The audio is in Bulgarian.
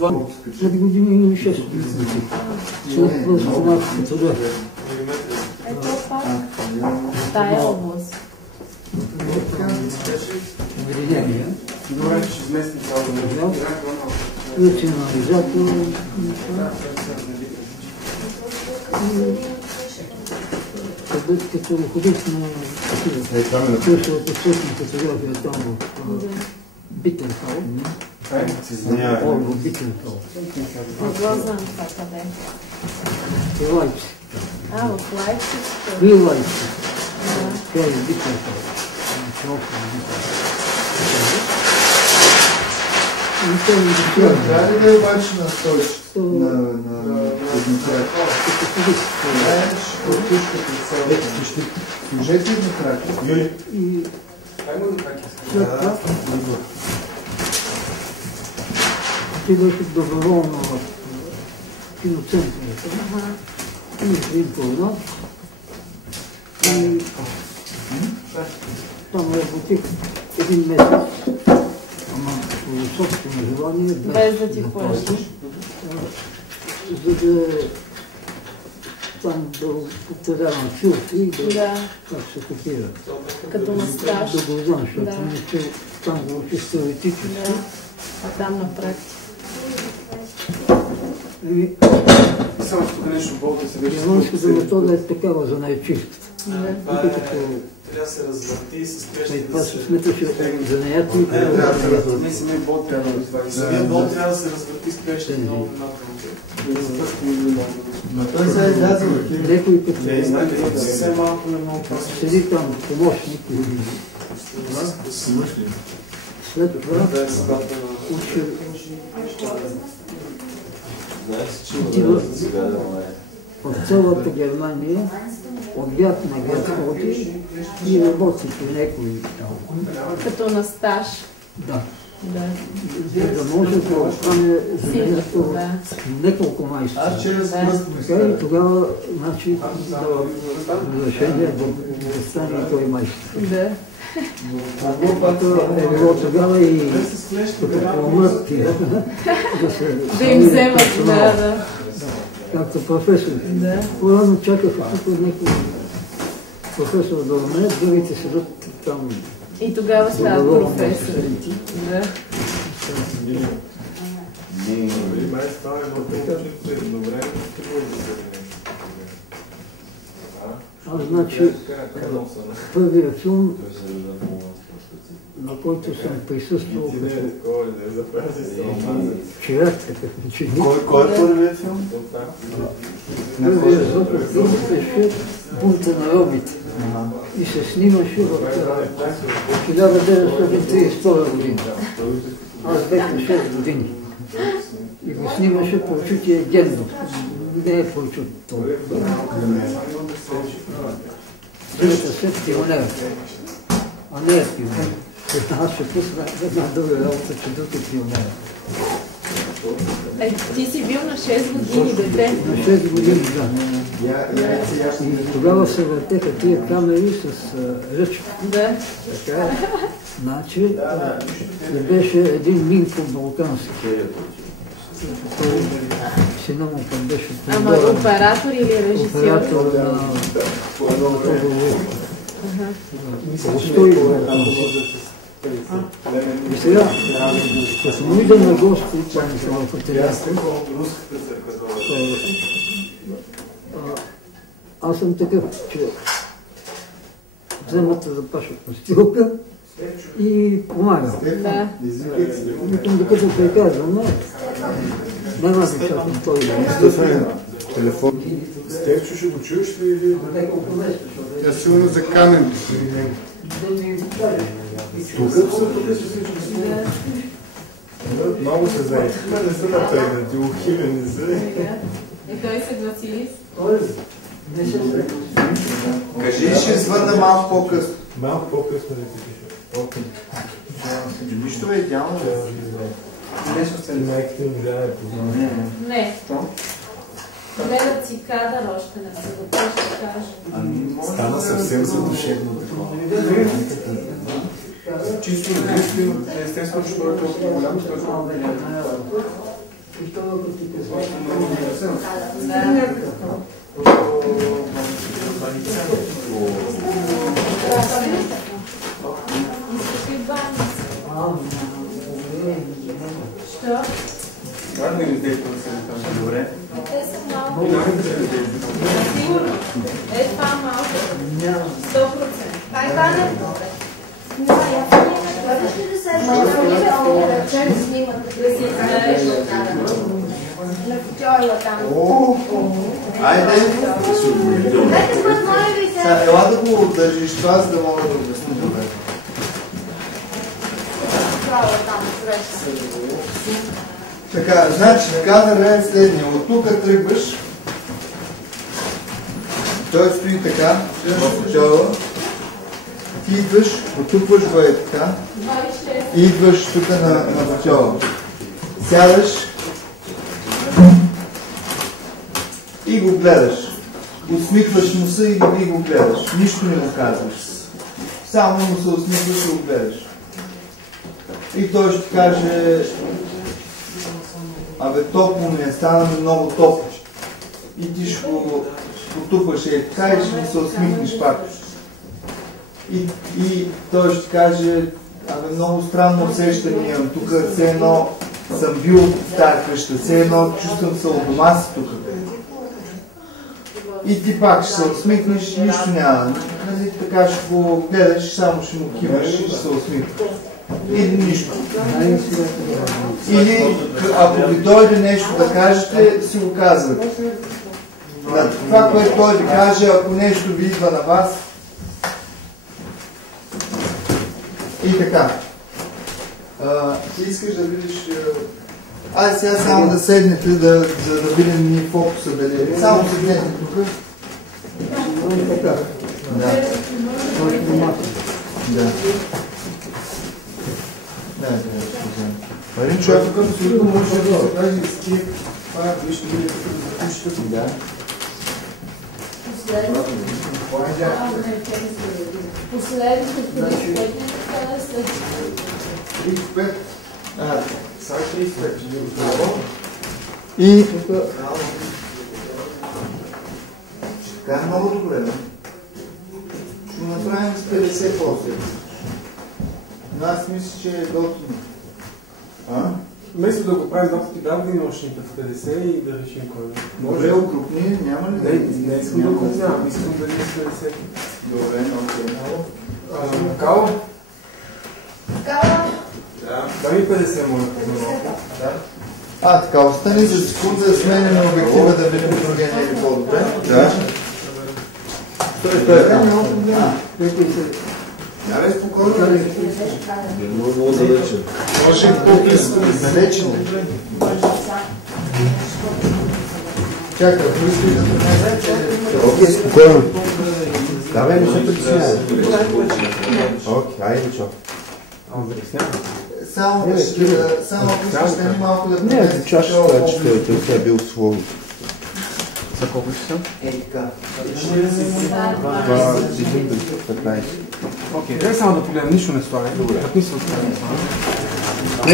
5 години или 6 години. След споменахте това. Ето пак. Тая област. Обединение. Добре, ще изместим цялото. Национализатор. Като ходих на курсовата светна фотография там в Битенхал. Олго Битенхал. Не го знам това къде. В Лайпциг. В Лайпциг? При Лайпциг. Тя е Битенхал. Трябва ли да е обаче на стойчето? На еднократ? Служете еднократ. Юли? След това отидох доброволно в киноцентрите. И един по-една. И там работих един месец. Ама по собствено желание. Без да ти плащаш. За да там да повторявам филтри и как се копира. Като на стаж. Да го знам, защото там го учиш теоретически. А там на практика. Само тук нещо болка се беше. Германската метода е такава за най-чистата. Трябва да се развърти с клещите. Това се смяташе за неяти. Не си ме бол трябва да извади. Самия бол трябва да се развърти с клещите много внимателно. Но той се е газил. Леко и като Не, знаете, съвсем малко е много просто. седи там помощник. След това учи отива в цялата Германия, от град на град ходи и работи при някой. Като на стаж. Да. Да. За да може да остане заменето няколко майстора. Така и тогава, значи, да решение да стане и той майстор. Да. Което е било тогава и като помрът да им вземат, да. Както професор. По-рано чакаха тук някой професор да умре, другите седат там. И тогава става професор. Да. Май става едно по-ученце, добре, Аз, значи, първият филм, на който съм присъствал като чирак, такъв ученик. Кой е първият филм? Първият филм беше Бунта на робите и се снимаше в 1932 година. Аз бях на 6 години. И го снимаше Прочутие Гендо. Не е прочут толкова. Вижте се в пионера. А не е пионер. Аз ще пусна една друга работа, че друг е пионера. Ти си бил на 6 години дете. На 6 години, да. И тогава се въртеха тия камери с ръчка. Да. Така, значи, беше един Минко Балкански. Сина му там беше... Ама оператор или режисьор? Оператор на Толстой Балкански. И сега, като му идем на гости, там в хотелята, аз съм такъв, че вземата запашат настилка и помагам. Да. Викам, докато приказвам, няма да чакам той да телефон. Стевчо ще го чуеш ли или? Тя сигурно за камен. Много се знае. Не са напрегнати, ухилени са. И той съгласи ли? Кажи, ще звърна малко по-късно. Малко по-късно да ти пише. Нищо е идеално. Нещо се майките им гледа познава. Не. Гледат си кадър още не се го ще кажа. Стана съвсем задушевно такова. Чисто естествено, че той е толкова голям, той е Що? Ладно ли издейства да се там? Добре. Те са малко. Сигурно. Това малко. 100%. Айване! Айде! Ела да го държиш това, за да мога да обясня добре. Така, значи, кадър е следния. От тук тръгваш. Той стои така, в пчела. Ти идваш, отупваш го е така. И идваш тук на пчела. Сядаш и го гледаш. Усмихваш носа и го гледаш. Нищо не го казваш. Само му се усмихваш и го гледаш. И той ще каже: абе, топло ми е, стана ми много топло. И ти ще го потупваш и така и ще му се усмихнеш пак. И той ще каже: абе, много странно усещане имам тук, все едно съм бил в тази къща, все едно чувствам се от дома си тук. И ти пак ще се усмихнеш, нищо няма. Нали, така ще го гледаш, само ще му киваш и ще се усмихнеш. И нищо. Или ако ви дойде нещо да кажете, си го казвате. На това, което той ви каже, ако нещо ви идва на вас. И така. Ти искаш да видиш... Айде сега само да седнете, за да видим ни фокуса дали. Само седнете тук. Така. Да. Да. Един човек, като абсолютно може да се каже и ские, това ще бъде като запишете. Да. Последното 35 минута след... 35. Сега 35 ще ги отправя. И тук... Така е много добре, да? Ще го направим с 50 после. Но аз мисля, че е готово. Вместо да го правим два пъти, да го нощните в 50 и да решим кой е. Добре, окрупни, няма ли? Не искам да окрупнявам, искам да видим с 50. Добре, окей. Као? Као? Да ми 50 моля. Да. Така, остани за секунда да сменяме обектива да видим другия не е по-добре. Да. Той е там. Да, бе, спокойно. Много далече. Може и по-близко. Далече. Чакай, ако искаш да донесе. Окей, спокойно. Давай, не се притеснявай. Окей, айде, чо. Само ако искаш да малко да Не, за чаш това, че той е бил свой. За колко ще съм? така. 15. Окей, дай само да погледам, нищо не стане. Добре. Как мисля,